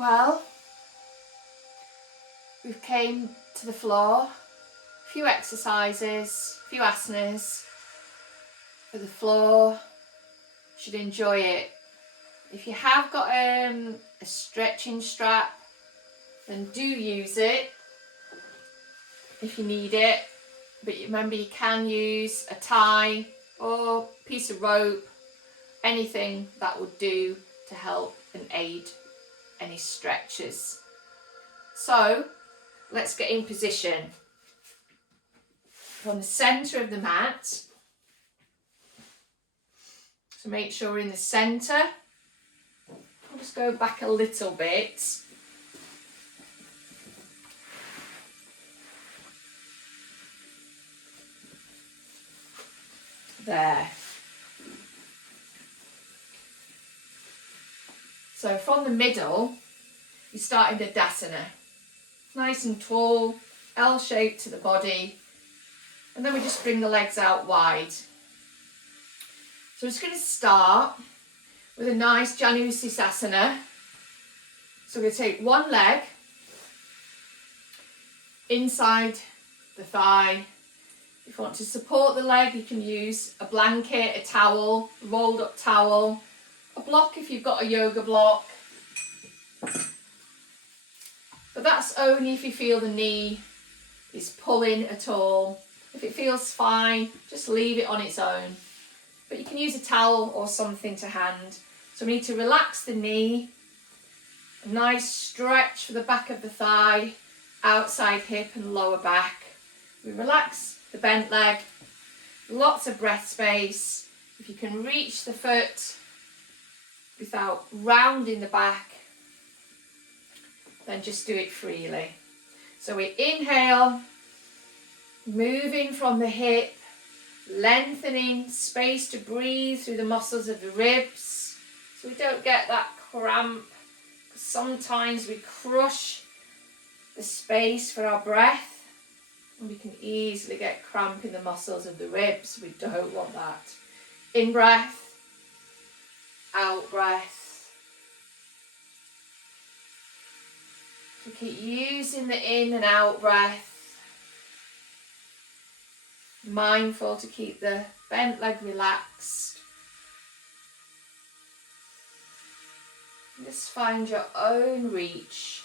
Well, we've came to the floor, a few exercises, a few asanas for the floor. You should enjoy it. If you have got a stretching strap, then do use it if you need it. But remember, you can use a tie or a piece of rope, anything that would do to help and aid any stretches. So let's get in position. From the centre of the mat, so make sure we're in the centre. I'll just go back a little bit. There. So from the middle, we start in the Dandasana. Nice and tall, L-shaped to the body. And then we just bring the legs out wide. So we're just going to start with a nice Janu Sirsasana. So we're going to take one leg inside the thigh. If you want to support the leg, you can use a blanket, a towel, a rolled up towel, a block if you've got a yoga block. But that's only if you feel the knee is pulling at all. If it feels fine, just leave it on its own. But you can use a towel or something to hand. So we need to relax the knee. A nice stretch for the back of the thigh, outside hip and lower back. We relax the bent leg. Lots of breath space. If you can reach the foot without rounding the back, then just do it freely. So we inhale, moving from the hip, lengthening space to breathe through the muscles of the ribs so we don't get that cramp. Sometimes we crush the space for our breath and we can easily get cramp in the muscles of the ribs. We don't want that. In breath, out breath. So keep using the in and out breath. Mindful to keep the bent leg relaxed. And just find your own reach.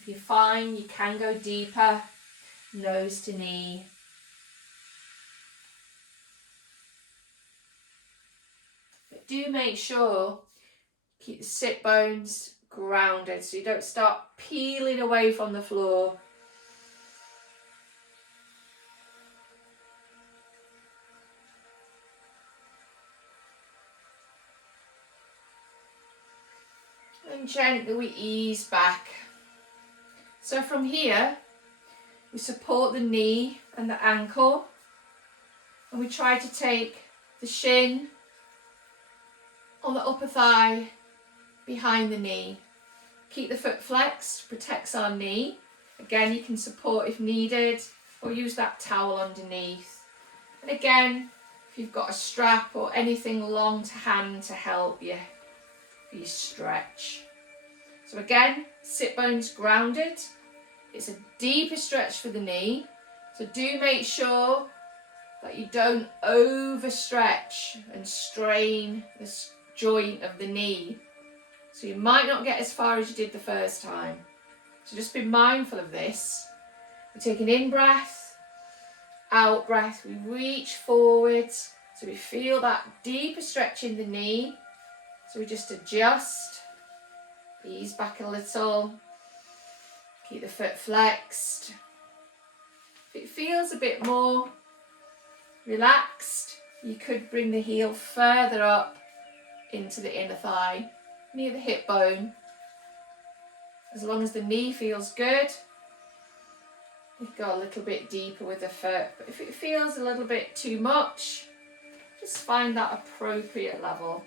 If you're fine, you can go deeper, nose to knee. But do make sure keep the sit bones grounded so you don't start peeling away from the floor. And gently we ease back. So from here, we support the knee and the ankle, and we try to take the shin on the upper thigh behind the knee. Keep the foot flexed, protects our knee. Again, you can support if needed, or use that towel underneath. And again, if you've got a strap or anything long to hand to help you stretch. So again, sit bones grounded. It's a deeper stretch for the knee. So do make sure that you don't overstretch and strain this joint of the knee. So you might not get as far as you did the first time. So just be mindful of this. We take an in breath, out breath. We reach forward. So we feel that deeper stretch in the knee. So we just adjust, ease back a little, keep the foot flexed. If it feels a bit more relaxed, you could bring the heel further up into the inner thigh, near the hip bone. As long as the knee feels good, you can go a little bit deeper with the foot. But if it feels a little bit too much, just find that appropriate level.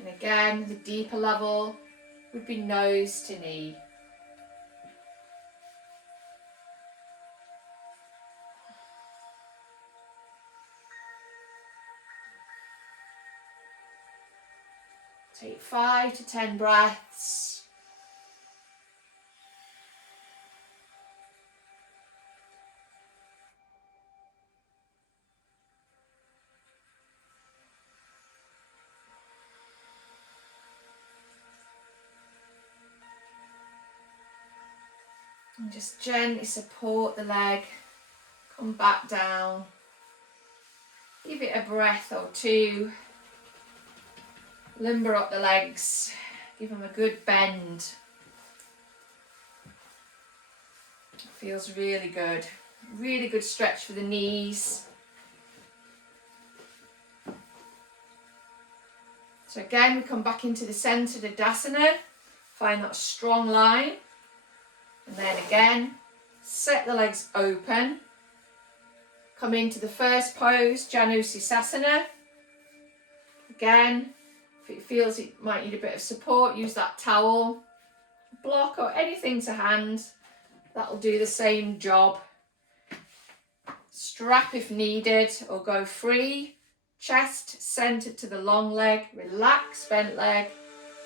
And again, the deeper level would be nose to knee. Take 5 to 10 breaths. And just gently support the leg, come back down. Give it a breath or two. Limber up the legs, give them a good bend. Feels really good. Really good stretch for the knees. So again, we come back into the centre of Tadasana. Find that strong line. And then again, set the legs open. Come into the first pose, Janusirsasana. Again, if it feels it might need a bit of support, use that towel, block or anything to hand. That'll do the same job. Strap if needed or go free. Chest centered to the long leg. Relax, bent leg.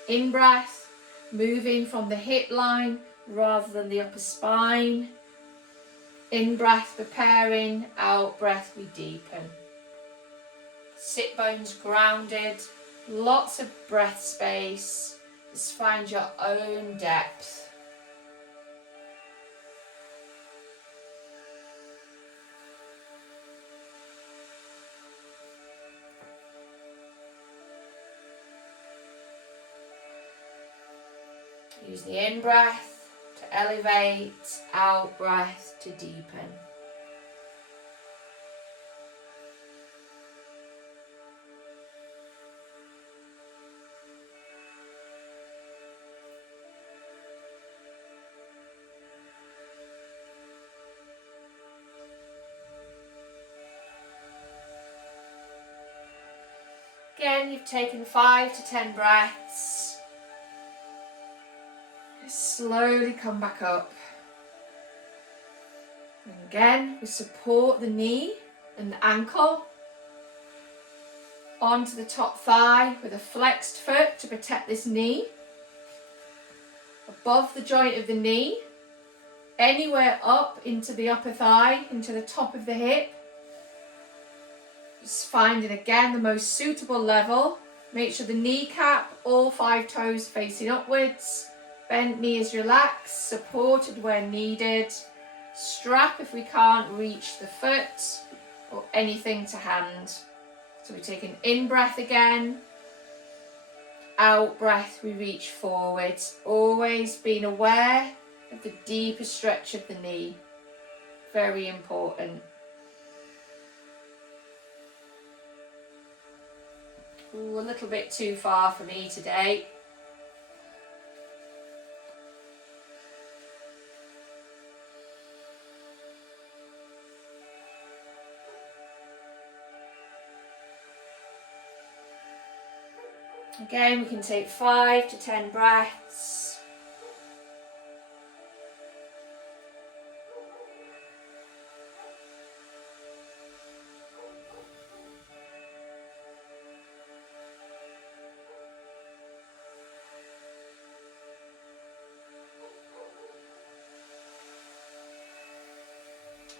In breath, moving from the hip line rather than the upper spine. In breath, preparing. Out breath, we deepen. Sit bones grounded. Lots of breath space. Just find your own depth. Use the in breath to elevate, out breath to deepen. Again, you've taken 5 to 10 breaths. Slowly come back up. And again, we support the knee and the ankle onto the top thigh with a flexed foot to protect this knee. Above the joint of the knee, anywhere up into the upper thigh, into the top of the hip. Just finding again the most suitable level. Make sure the kneecap, all 5 toes facing upwards. Bent knee is relaxed, supported where needed. Strap if we can't reach the foot or anything to hand. So we take an in breath again. Out breath, we reach forwards. Always being aware of the deeper stretch of the knee. Very important. Ooh, a little bit too far for me today. Again, we can take 5 to 10 breaths.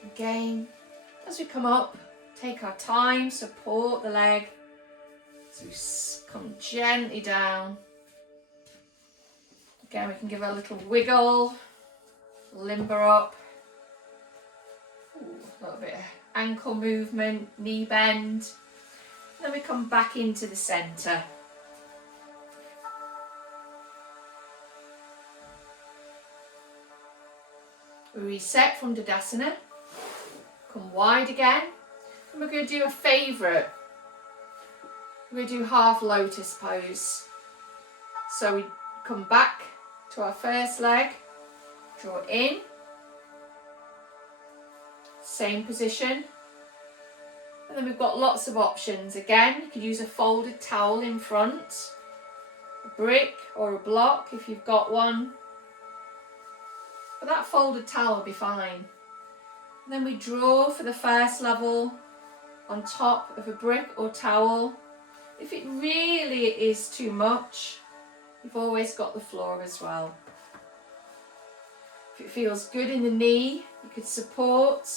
Again, as we come up, take our time, support the leg. So we come gently down. Again, we can give it a little wiggle, limber up. Ooh, a little bit of ankle movement, knee bend. Then we come back into the centre. We reset from Tadasana. Come wide again. And we're going to do a favourite. We're going to do half lotus pose. So we come back to our first leg, draw in, same position, and then we've got lots of options. Again, you could use a folded towel in front, brick or a block if you've got one. But that folded towel will be fine. And then we draw for the first level on top of a brick or towel. If it really is too much, you've always got the floor as well. If it feels good in the knee, you could support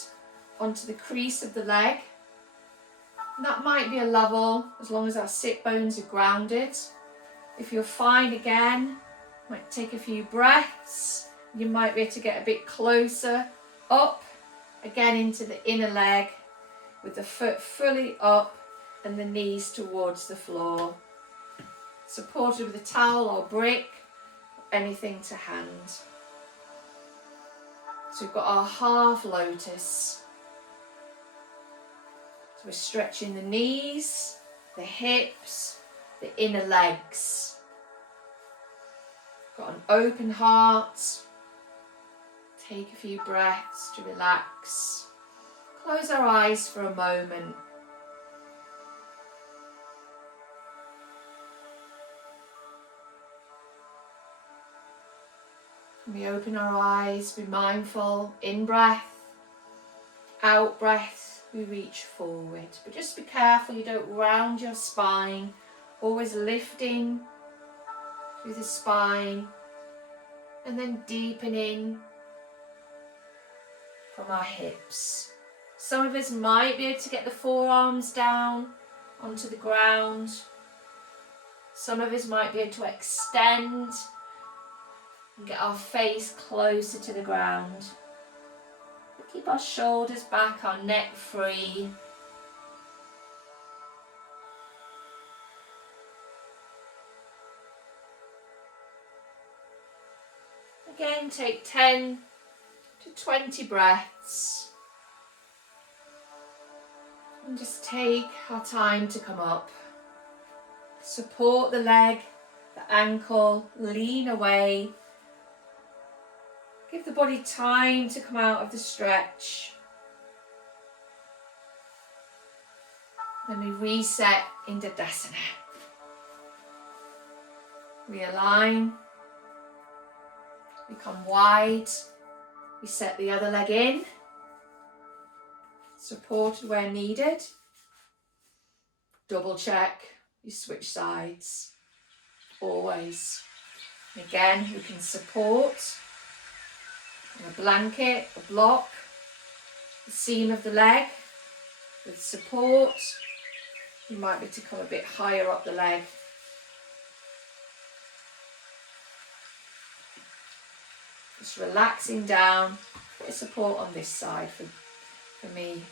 onto the crease of the leg. And that might be a level as long as our sit bones are grounded. If you're fine again, might take a few breaths. You might be able to get a bit closer up, again into the inner leg, with the foot fully up and the knees towards the floor. Supported with a towel or brick, anything to hand. So we've got our half lotus. So we're stretching the knees, the hips, the inner legs. Got an open heart. Take a few breaths to relax. Close our eyes for a moment. We open our eyes, be mindful, in breath, out breath, we reach forward. But just be careful you don't round your spine, always lifting through the spine and then deepening from our hips. Some of us might be able to get the forearms down onto the ground. Some of us might be able to extend and get our face closer to the ground. Keep our shoulders back, our neck free. Again, take 10 to 20 breaths. And just take our time to come up. Support the leg, the ankle, lean away. Give the body time to come out of the stretch. Then we reset into Dandasana. Realign. Become wide. We set the other leg in. Supported where needed. Double check. You switch sides. Always. And again, we can support. A blanket, a block, the seam of the leg with support. You might be to come a bit higher up the leg. Just relaxing down, bit of support on this side for me.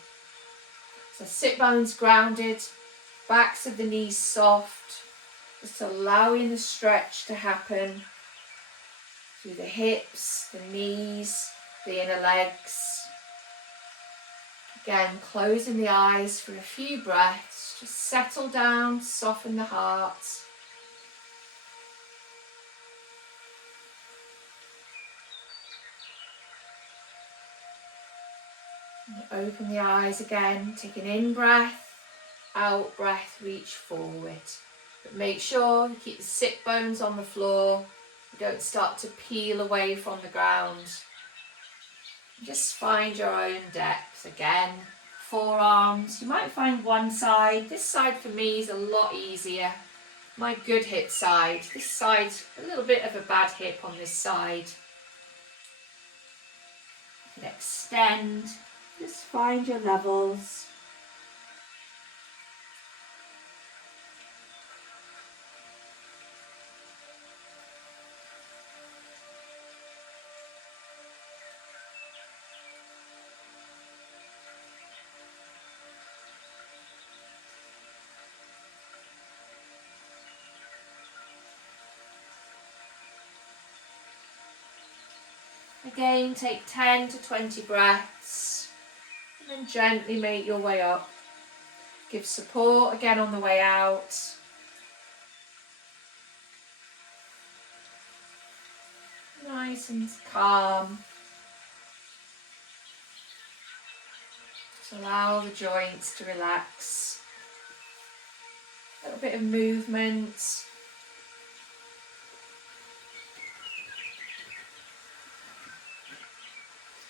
So sit bones grounded, backs of the knees soft, just allowing the stretch to happen. Through the hips, the knees, the inner legs. Again, closing the eyes for a few breaths. Just settle down, soften the heart. And open the eyes again, take an in breath, out breath, reach forward. But make sure you keep the sit bones on the floor. Don't start to peel away from the ground. Just find your own depth again. Forearms, you might find one side. This side for me is a lot easier. My good hip side. This side's a little bit of a bad hip on this side. You can extend. Just find your levels. Again, take 10 to 20 breaths and then gently make your way up. Give support again on the way out. Nice and calm. Just allow the joints to relax. A little bit of movement.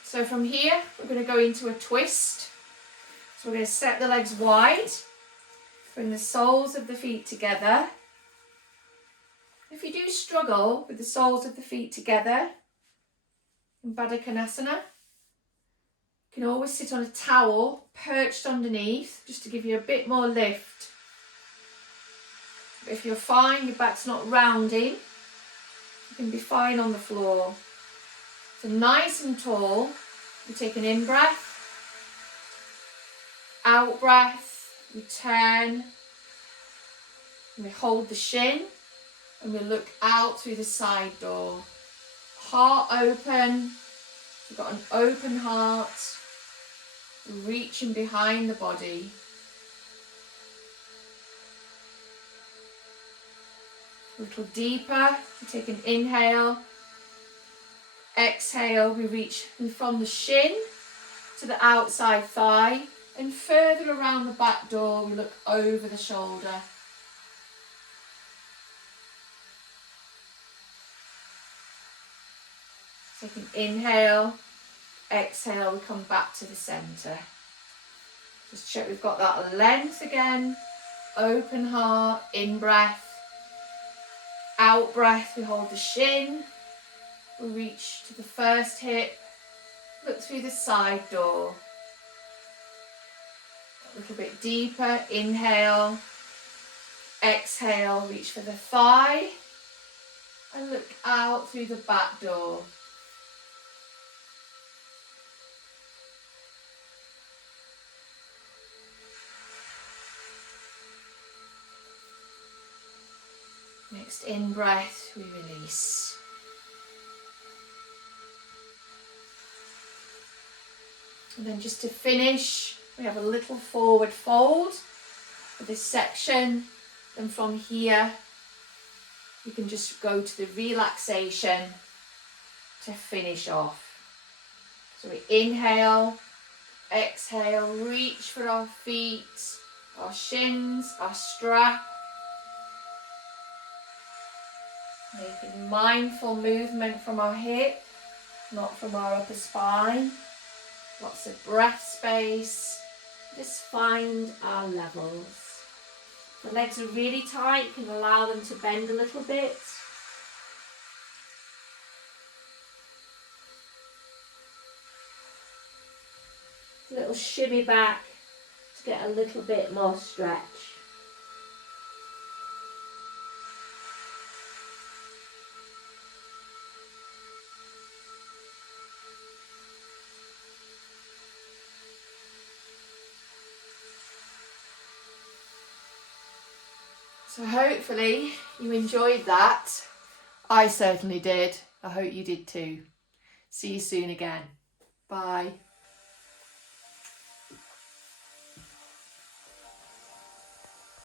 So from here, we're going to go into a twist. So we're going to step the legs wide, bring the soles of the feet together. If you do struggle with the soles of the feet together in Baddha Konasana, you can always sit on a towel perched underneath just to give you a bit more lift. But if you're fine, your back's not rounding, you can be fine on the floor. So nice and tall, we take an in-breath, out-breath, we turn, and we hold the shin, and we look out through the side door. Heart open, we've got an open heart, reaching behind the body. A little deeper, we take an inhale, exhale, we reach from the shin to the outside thigh, and further around the back door, we look over the shoulder. Take an inhale, exhale, we come back to the centre. Just check we've got that length again. Open heart, in breath. Out breath, we hold the shin. We reach to the first hip. Look through the side door. A little bit deeper. Inhale. Exhale, reach for the thigh. And look out through the back door. Next in breath, we release. And then just to finish, we have a little forward fold for this section. And from here, you can just go to the relaxation to finish off. So we inhale, exhale, reach for our feet, our shins, our strap. Making mindful movement from our hip, not from our upper spine. Lots of breath space. Just find our levels. The legs are really tight, you can allow them to bend a little bit. A little shimmy back to get a little bit more stretch. So hopefully you enjoyed that. I certainly did. I hope you did too. See you soon again. Bye.